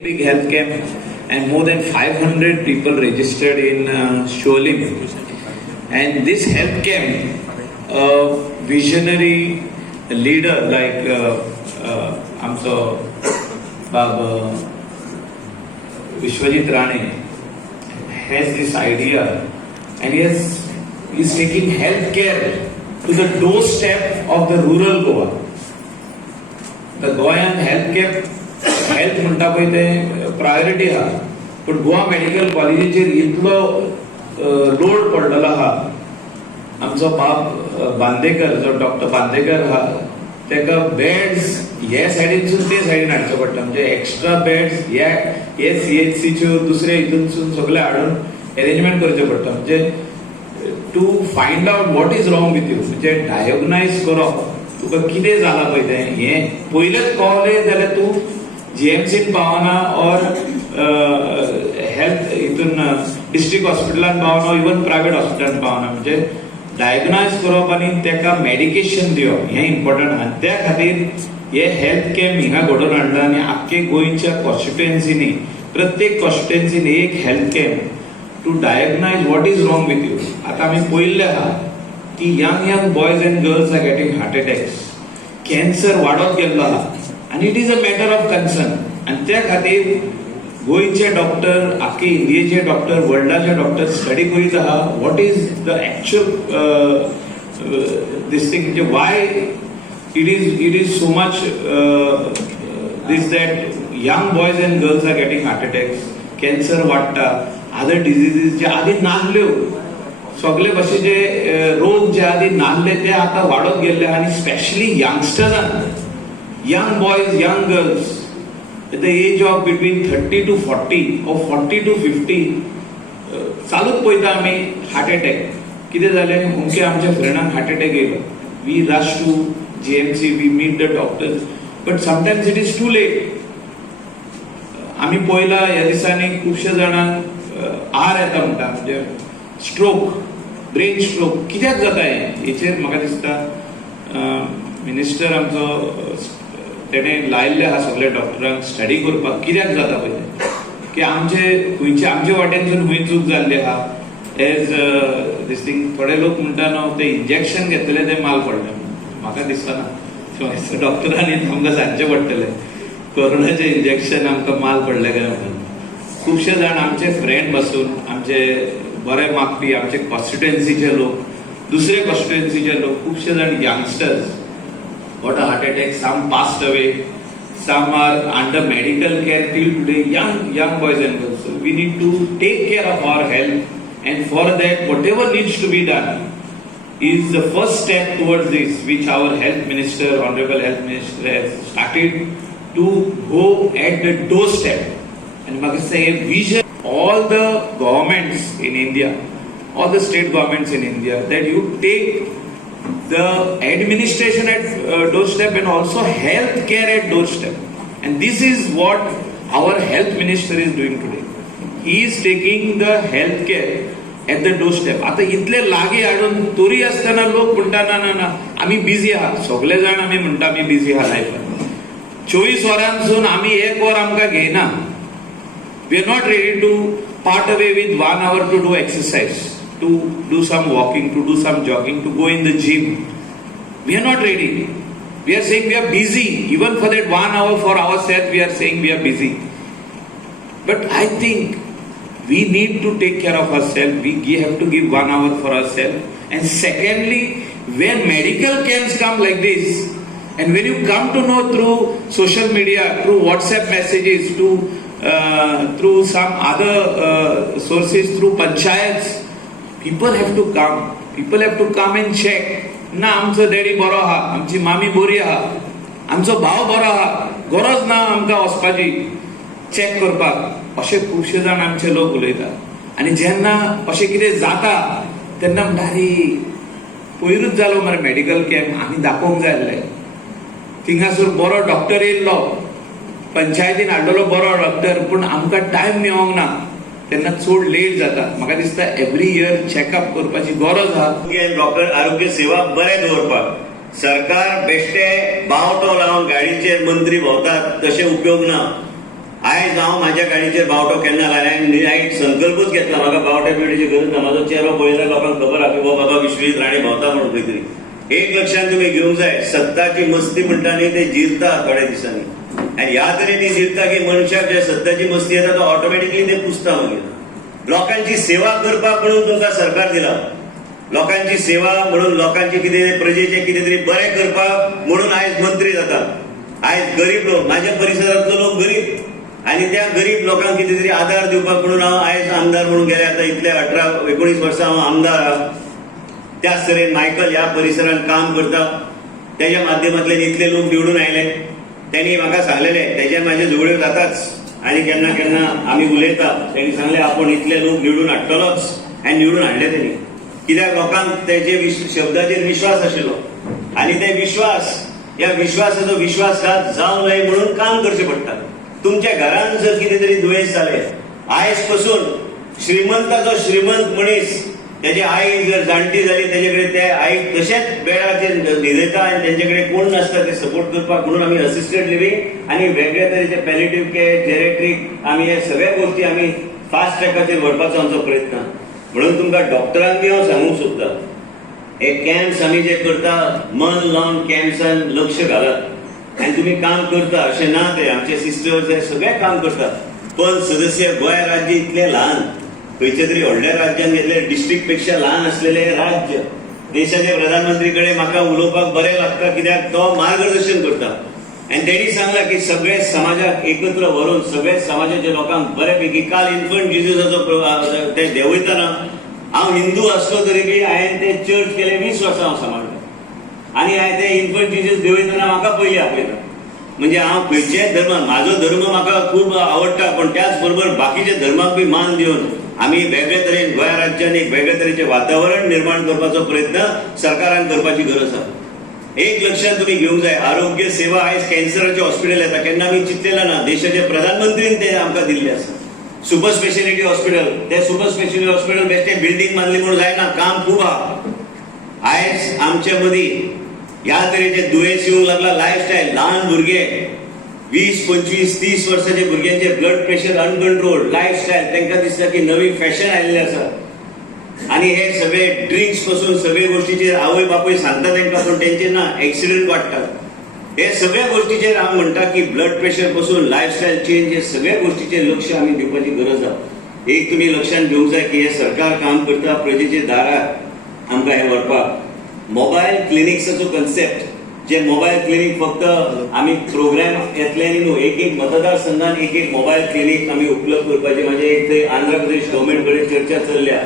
Big health camp and more than 500 people registered in Sholim. And this health camp, visionary leader like आमचो Baba Vishwajit Rane has this idea, and he's taking health care to the doorstep of the rural Goa. The Goan health camp health म्हणटा पळय ते priority आहा, पण Goa medical कॉलेजीचेर इतलो load पडलेलो आहा. आमचो बाब बांदेकर, जो डॉक्टर बांदेकर आहा, तेका बेड्स हे सायडीनसून ते सायडीन हाडचो पडटा. म्हणजे एक्स्ट्रा बेड्स हे CHCच्यो दुसरे हितूनसून सगळे हाडून अरेंजमेंट करचे पडटा. म्हणजे to find out what is wrong with you, म्हणजे डायग्नायज करप तुका कितें जालां पळय तें हें पयलेच कळलें जाल्यार तूं GMCन पावना और हेल्थ हितून डिस्ट्रिक्ट हॉस्पिटलान पावना, इवन प्रायव्हेट हॉस्पिटलान पावना. म्हणजे डायग्नायज करप आनी तेका मेडिकेशन दिवप हें इम्पॉर्टंट आहा. त्या खातीर हे हेल्थ कॅम्प हिंगा घडोवन हाडला आनी आख्खे गोंयच्या कॉन्स्टिट्युएन्सीनी प्रत्येक कॉन्स्टिट्युएन्सीन एक health camp to diagnose what is wrong with you. आतां आमी पळयल्लें आहा की young boys and girls are getting heart attacks, cancer वाडत गेल्लो आहा. And it is a matter of concern. And त्या खातीर गोयचे डॉक्टर, आख्खे इंडियेचे डॉक्टर, वर्ल्डाचे डॉक्टर स्टडी करीत आहा what is the actual this thing, why it is so much this that young boys and girls are getting heart attacks, cancer वाडटा, other diseases जे आदी नासल्यो, सगळे भाशेचे रोग जे आदी नासले ते आता वाडत गेल्ले आनी specially यंगस्टर्सांक, young boys, young girls at the age of between 30 to 40 or 40 to 50 चालूच पळयता आमी हार्ट अटॅक. कितें जालें, अमके आमच्या फ्रेंडांक हार्ट अटॅक येयलो. We rush to GMC, we meet the doctors, but sometimes it is too late. आमी पळयला ह्या दिसांनी खुबशे जाणांक आर येता म्हणटा, म्हणजे स्ट्रोक, ब्रेन स्ट्रोक. कित्याक जाता हेचेर म्हाका दिसता मिनिस्टर आमचो तेणें लायिल्ले आहा सगळे डॉक्टरांक स्टडी करपाक कित्याक जाता पळय की आमचे वाटेनसून खंय चूक जाल्ली आहा. एज दिस थिंग थोडे लोक म्हणटा न्हू ते इंजेक्शन घेतले ते माल पडले. म्हाका दिसना डॉक्टरांनी आमकां सांगचें पडटलें कोरोनाचें इंजेक्शन आमकां माल पडले काय म्हणून. खुबशे जाण आमचे फ्रेंड बसून, आमचे बरे मागपी, आमचे कॉन्स्टिट्युएन्सीचे लोक, दुसरे कॉन्स्टिट्युएन्सीचे लोक, खुबशे जाण youngsters got a heart attack, some passed away, some are under medical care till today, young boys and girls. So we need to take care of our health, and for that whatever needs to be done is the first step towards this, which our health minister, honorable health minister, has started to go at the doorstep. And I must say vision all the governments in India, all the state governments in India, that you take the administration at doorstep and also health care at doorstep. And this is what our health minister is doing today. He is taking the health care at the doorstep. आता इतले लागी हाडून तोरी असताना लोक म्हणटा ना ना आमी बिझी आहा. सगळे जाण आमी म्हणटा आमी बिझी आहा लायफान. 24 वरांसून आमी 1 वर आमकां घेयना. We are not ready to part away with 1 hour to do exercise, to do some walking, to do some jogging, to go in the gym. We are not ready. We are saying we are busy. Even for that 1 hour for ourselves, we are saying we are busy. But I think we need to take care of ourselves. We have to give 1 hour for ourselves. And secondly, when medical camps come like this, and when you come to know through social media, through WhatsApp messages, through some other sources, through panchayats, people have to come. People have to come and check. ना आमचो daddy बरो आहा, आमची मामी बरी आहा, आमचो भाव बरो आहा, गरज ना आमकां वचपाची चॅक करपाक. अशे खुबशे जाण आमचे लोक उलयतात. आनी जेन्ना अशें कितें जाता तेन्ना म्हणटा अरे पयरूच जालो मरे मेडिकल कॅम्प, आमी दाखोवंक जाय आसलें. थिंगासर बरो डॉक्टर येयल्लो, पंचायतीन हाडलेलो बरो डॉक्टर, पूण आमकां टायम मेळोंक ना. तेन्ना चड लेट जाता. म्हाका दिसता एवरी इयर चॅकअप करपाची गरज आहा. डॉक्टर आरोग्य सेवा बरें दवरपाक सरकार बेश्टे बावटो लावन गाडीचेर मंत्री भोंवतात तशें उपयोग ना. आयज हांव म्हाज्या गाडयेचेर बावटो केन्ना लायला आनी हांवें संकल्पूच घेतला म्हाका बावट्या बिवट्याची गरज ना. म्हाजो चेहरो पळयल्यार लोकांक खबर आहा की हो बाबा विश्वजीत राणे भोंवता म्हणून खंय तरी. एक लक्षांत तुमी घेवंक जाय, सत्ताची मस्ती म्हणटा न्ही ते जिरता थोड्या दिसांनी, आनी ह्या तरेन ती जिरता की मनशाक जे सत्ताची मस्ती येता तो ऑटोमॅटिकली ते पुसता मागीर. लोकांची सेवा करपाक म्हणून तुमकां सरकार दिला, लोकांची सेवा म्हणून लोकांचे कितें प्रजेचे कितें तरी बरें करपाक म्हणून आयज मंत्री जाता. आयज गरीब लोक, म्हाज्या परिसरांतलो लोक गरीब, आनी त्या गरीब लोकांक कितें तरी आदार दिवपाक म्हणून हांव आयज आमदार म्हणून गेले. आतां इतले 18-19 वर्सां हांव आमदार आहा. त्याच तरेन मायकल ह्या परिसरांत काम करता, तेज्या माध्यमांतल्यान इतले लोक निवडून आयले. त्यांनी म्हाका सांगलेलें तेजे म्हाजे झगड्यो जाताच आनी केन्ना केन्ना आमी उलयता. तेणी सांगलें आपूण इतले लोक निवडून हाडटलोच, आनी निवडून हाडले तेणी. कित्याक लोकांक तेजे शब्दाचेर विश्वास आशिल्लो, आनी ते विश्वास, ह्या विश्वासाचो विश्वासघात जावं न्हय म्हणून काम करचें पडटा. तुमच्या घरांत जर कितें तरी दुयेंस जालें, आयज पसून श्रीमंताचो श्रीमंत मनीस तेजे आई जर जाणटी जाली तेजे कडेन ते आईक तशेंच बेडाचेर न्हिदयता आनी तेंचे कडेन कोण नासता ते सपोर्ट करपाक म्हणून आमी असिस्टंट लिव्हिंग आनी वेगळ्या तरेचे पॅलिएटिव्ह केअर, जेरेट्रीक, आमी हे सगळ्या गोश्टी आमी फास्ट ट्रॅकाचेर व्हरपाचो आमचो प्रयत्न. म्हणून तुमकां डॉक्टरांक बी हांव सांगूंक सोदतां, हे कॅम्प्स आमी जे करता, मन लावन कॅम्प्सान लक्ष घालात आनी तुमी काम करता अशें ना. ते आमचे सिस्टर्स हे सगळे काम करतात. पण सदस्य गोंय राज्य इतलें ल्हान, खंयच्या तरी व्हडल्या राज्यांत घेतले, डिस्ट्रिक्ट पेक्षा ल्हान असलेले राज्य, देशाचे प्रधानमंत्री कडेन म्हाका उलोवपाक बरें लागता कित्याक तो मार्गदर्शन करता. आनी तेणी सांगला की सगळे समाजाक एकत्र व्हरून सगळे समाजाच्या लोकांक बऱ्यापैकी, काल इन्फंट जिजसाचो ते देंवयतना हांव हिंदू आसलो तरी बी हांवें ते चर्च केले 20 वर्सां हांव सांबाळटा, आनी हांवें ते इन्फंट जिजस देंवयतना म्हाका पयलीं आपयता. म्हणजे हांव खंयचेय धर्म, म्हाजो धर्म म्हाका खूब आवडटा, पण त्याच बरोबर बाकीच्या धर्माक बी मान दिवन आमी वेगळे तरेन गोंय राज्यान एक वेगळे तरेचें वातावरण निर्माण करपाचो प्रयत्न सरकारान करपाची गरज आसा. एक लक्षांत तुमी घेवंक जाय, आरोग्य सेवा आयज कॅन्सराचे हॉस्पिटल येता, केन्ना आमी चिंतलेलें ना. देशाचे प्रधानमंत्रीन ते आमकां दिल्ले आसा. सुपर स्पेशालिटी हॉस्पिटल, ते सुपर स्पेशालिटी हॉस्पिटल बेश्टे बिल्डींग बांदली म्हणून जायना, काम खूब आहा. आयज आमचे मदीं ह्या तरेचे दुयेंस येवंक लागला. लायफस्टायल, ल्हान भुरगे 20-25-30 वर्साचे भुरग्यांचे ब्लड प्रेशर अनकंट्रोल, लायफस्टायल तांकां दिसता की नवी फॅशन आयिल्ली आसा. आनी हे सगळे ड्रिंक्स पासून सगळे गोश्टीचेर आवय बापूय सांगता तांकां, पण तेंचेर ना, एक्सिडंट वाडटात. हे सगळ्या गोश्टीचेर हांव म्हणटा की ब्लड प्रेशर पासून लायफस्टायल चेंज, हे सगळ्या गोश्टीचेर लक्ष आमी दिवपाची गरज आहा. एक तुमी लक्षांत घेवंक जाय की हे सरकार काम करता प्रजेच्या दारार आमकां हे व्हरपाक. मोबायल क्लिनिक्साचो कन्सेप्ट, जे मोबायल क्लिनिक फक्त आमी प्रोग्राम येतले न्हू, एक मतदारसंघात एक मोबायल क्लिनिक आमी उपलब्ध करपाचे. म्हणजे एक थंय आंध्र प्रदेश गव्हर्मेंट कडेन चर्चा चल्ल्या.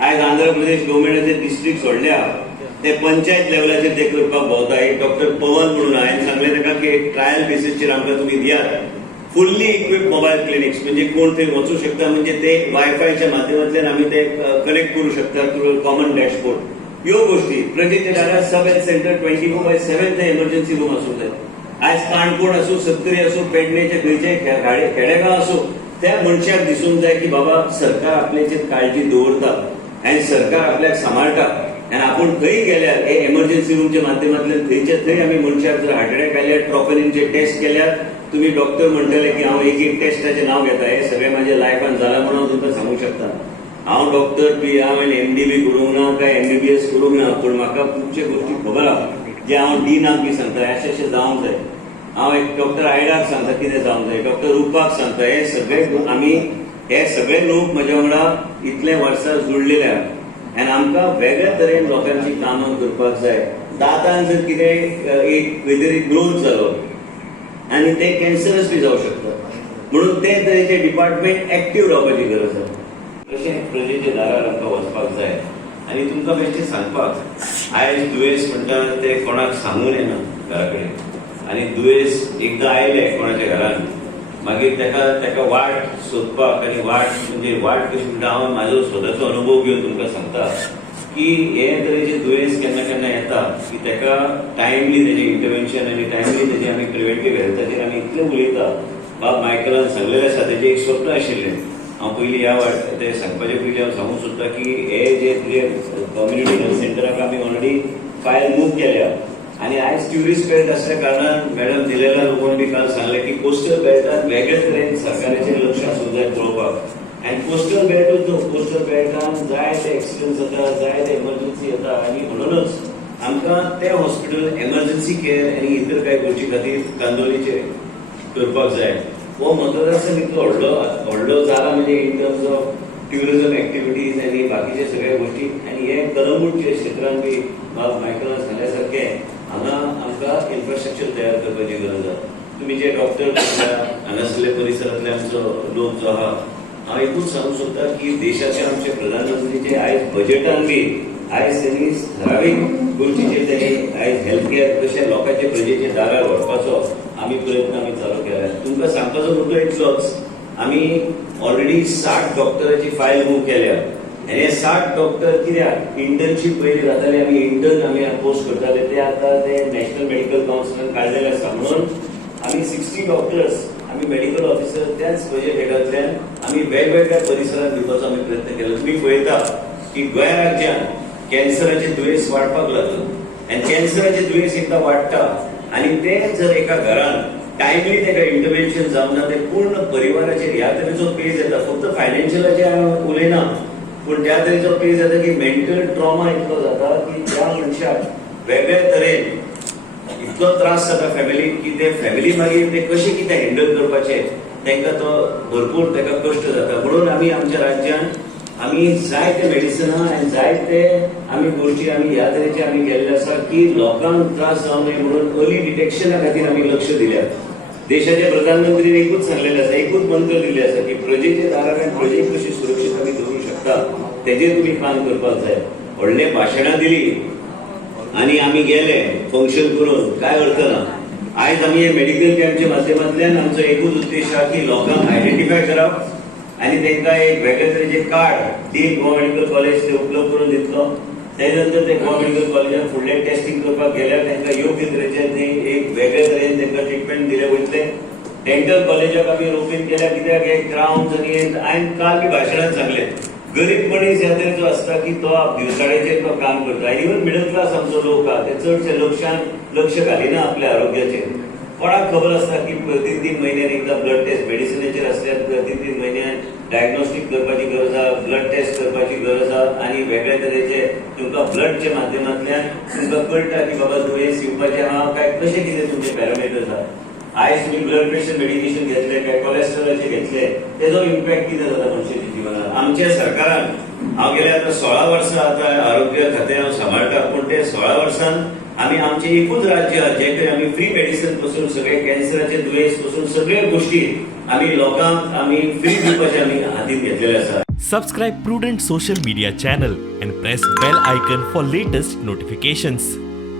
आयज आंध्र प्रदेश गव्हर्मेंटाचे डिस्ट्रिक्ट सोडल्या, ते पंचायत लेवलाचेर ते करपाक भोंवता. एक डॉक्टर पवन म्हणून हांवें सांगलें ताका की एक ट्रायल बेसिसचेर आमकां तुमी दियात फुल्ली इक्विप मोबायल क्लिनिक्स. म्हणजे कोण थंय वचूं शकता, म्हणजे ते वायफायच्या माध्यमांतल्यान आमी ते कनेक्ट करूं शकता थ्रू कॉमन डॅशबोर्ड. ह्यो गोश्टी प्रजेच्या दारार सब हेल्थ सेंटर 24/7 ते एमर्जन्सी रूम आसूंक जाय. आयज काणकोण आसूं, सत्तरी आसूं, पेडणेचे खंयचे खेडेगांव आसूं, त्या मनशाक दिसूंक जाय की बाबा सरकार आपल्याचेर काळजी दवरता आनी सरकार आपल्याक सांबाळटा. आनी आपूण थंय गेल्यार हे एमर्जन्सी रूमच्या माध्यमांतल्यान थंयच्या थंय आमी मनशाक जर हार्ट अटॅक आयल्यार ट्रॉपनिनचे टेस्ट केल्यार तुमी डॉक्टर म्हणटले की हांव एक टेस्टाचें नांव घेता, हे सगळें म्हाज्या लायफान जालां म्हणून हांव तुमकां सांगूंक शकता. हांव डॉक्टर बी, हांवें MD करूंक ना काय MBBS करूंक ना, पण म्हाका खुबश्यो गोश्टी खबर आहा जे हांव डीनाक बी सांगता अशें अशें जावंक जाय. हांव एक डॉक्टर आयडाक सांगता कितें जावंक जाय, डॉक्टर रुपाक सांगता. हे सगळे आमी, हे सगळे लोक म्हज्या वांगडा इतले वर्सां जुळलेले आहात आनी आमकां वेगळ्या तरेन लोकांची कामां करपाक जाय. दातान जर कितें एक खंय तरी ग्रोथ जालो आनी ते कॅन्सरस बी जावं शकता, म्हणून ते तरेचे डिपार्टमेंट एक्टीव रावपाची गरज आसा. तशें प्रजेच्या दारार आमकां वचपाक जाय आनी तुमकां बेश्टें सांगपाक आयज दुयेंस म्हणटा ते कोणाक सांगून येना घरा कडेन. आनी दुयेंस एकदां आयलें कोणाच्या घरान मागीर तेका वाट सोदपाक, आनी वाट म्हणजे वाट कशी म्हणटा, हांव म्हाजो स्वताचो अनुभव घेवन तुमकां सांगता की हे तरेचे दुयेंस केन्ना केन्ना येता की तेका टायमली तेजें इंटरव्हेन्शन आनी टायमली तेजें आमी प्रिव्हेंटीव हेल्थाचेर आमी इतलें उलयता. बाब मायकलान सांगलेलें आसा, तेजें एक स्वप्न आशिल्लें. हांव पयलीं ह्या ते सांगपाचे पयलीं हांव सांगूंक सोदता की हे जे कम्युनिटी हेल्थ सेंटराक आमी ऑलरेडी फायल मूव केल्या आणि आयज ट्युरिस्ट बेल्ट असल्या कारणान मॅडम दिलेल्या लोकांनी बी काल सांगले की कोस्टल बेल्टान वेगळे तरेन सरकाराचें लक्ष आसूंक जाय पळोवपाक आनी कोस्टल बेल्टूच न्हू कोस्टल बेल्टान जायते एक्सिडंट्स जाता जायते एमर्जन्सी जाता आनी म्हणूनच आमकां ते हॉस्पिटल एमर्जन्सी केअर आनी इतर कांय गोश्टी खातीर कांदोलीचे करपाक जाय हो मतदारसंघ इतलो व्हडलो जाला म्हणजे in terms of tourism activities आनी बाकीचे सगळ्या गोष्टी आनी हे कलंगूटचे क्षेत्रांत बी मायकलान सांगल्या सारकें हांगा आमकां इन्फ्रास्ट्रक्चर तयार करपाची गरज आसा तुमी जे डॉक्टर हांगासरले परिसरांतले आमचो लोक जो आहा हांव एकूच सांगूंक सोदता की देशाचे आमचे प्रधानमंत्रीचे आयज बजेटान बी आयज त्यांनी ठरावीक गोष्टीचेर त्यांनी आयज हेल्थ केअर कशें लोकांचे प्रजेचे दारार व्हरपाचो आमी प्रयत्न आमी चालू केला तुमकां सांगपाचो मुद्दो इतलोच आमी ऑलरेडी 60 डॉक्टरांची फायल मूव केल्या आनी हे 60 डॉक्टर कित्याक इंटर्नशीप पयलीं जाताली आमी इंटर्न आमी पोस्ट करताले ते आतां ते नॅशनल मेडिकल कावन्सिलान काडलेले आसा म्हणून आमी 60 डॉक्टर्स आमी मेडिकल ऑफिसर त्याच बजेट हेडांतल्यान आमी वेगवेगळ्या परिसरांत दिवपाचो आमी प्रयत्न केलो तुमी पळयता की गोंय राज्यांत कॅन्सराचे दुयेंस वाडपाक लागलो आनी कॅन्सराचे दुयेंस एकदां वाडटा आनी ते जर एका घरान टायमली तेका इंटरव्हेन्शन जावना ते पूर्ण परिवाराचेर ह्या तरेचो पेज येता फक्त फायनान्शियलाचे हांव उलयना पूण त्या तरेचो पेज येता की मेंटल ट्रॉमा इतलो जाता की त्या मनशाक वेगळ्या तरेन इतलो त्रास जाता फॅमिलीक की ते फॅमिली मागीर ते कशें कितें हँडल करपाचें तांकां तो भरपूर ताका कश्ट जाता म्हणून आमी आमच्या राज्यांत आमी जायते मेडिसिनां आनी जायते आमी गोश्टी आमी ह्या तरेचे आमी केल्ले आसा की लोकांक त्रास जावं नये म्हणून अर्ली डिटेक्शना खातीर आमी लक्ष दिल्या देशाचे प्रधानमंत्रीन एकूच सांगलेले आसा एकूच मंत्र दिल्ले आसा की प्रजेचे दारार आनी प्रजेक कशी सुरक्षीत आमी दवरूंक शकता तेजेर तुमी काम करपाक जाय व्हडले भाशणां दिली आनी आमी गेले फंक्शन करून काय अर्थ ना आयज आमी हे मेडिकल कॅम्पच्या माध्यमांतल्यान आमचो एकूच उद्देश आसा की लोकांक आयडेंटिफाय करप आनी तांकां एक वेगळे तरेचे कार्ड तीन गोवा मेडिकल कॉलेज ते उपलब्ध करून दितलो तेजे नंतर ते गोवा मेडिकल कॉलेजान फुडलें टेस्टिंग करपाक गेल्यार तांकां योग्य तरेचें एक वेगळे तरेन तांकां ट्रिटमेंट दिलें वयतले डेंटल कॉलेजाक आमी ओपन केल्या कित्याक हे क्राउन्स आनी हांवें काल बी भाशणांत सांगलें गरीब मनीस ह्या तरेचो आसता की तो दिवसाडेचेर तो काम करता इवन मिडल क्लास आमचो लोक आहा ते चडशे लक्ष घालिना आपल्या आरोग्याचेर कोणाक खबर आसता की 3-3 म्हयन्यान एकदां ब्लड टेस्ट मेडिसिनाचेर आसल्यार 3-3 म्हयन्यान डायग्नोस्टीक करपाची गरज आहा ब्लड टेस्ट करपाची गरज आहा आनी वेगळ्या तरेचे तुमकां ब्लडच्या माध्यमांतल्यान तुमकां कळटा की बाबा दुयेंस येवपाचें आहा काय कशें कितें तुमचे पॅरामिटर्स आहा आयज तुम्ही ब्लड प्रेशर मेडिकेशन घेतले काय कोलेस्ट्रॉलाचे घेतले तेजो इम्पॅक्ट कितें जाता मनशाच्या जिवनार आमच्या सरकारान हांव गेल्या आतां 16 वर्सां आतां आरोग्य खातें हांव सांबाळटा पूण ते 16 वर्सान आमी आमचे एकूच राज्य जे काही आमी फ्री मेडिसिन पासून सगळे कॅन्सराचे दुयेंस पासून सगळे गोष्टी आमी लोकांक आमी फ्री दिवपाचे आमी हातीन घेतलेले आसा Subscribe Prudent social media channel and press bell icon for latest notifications.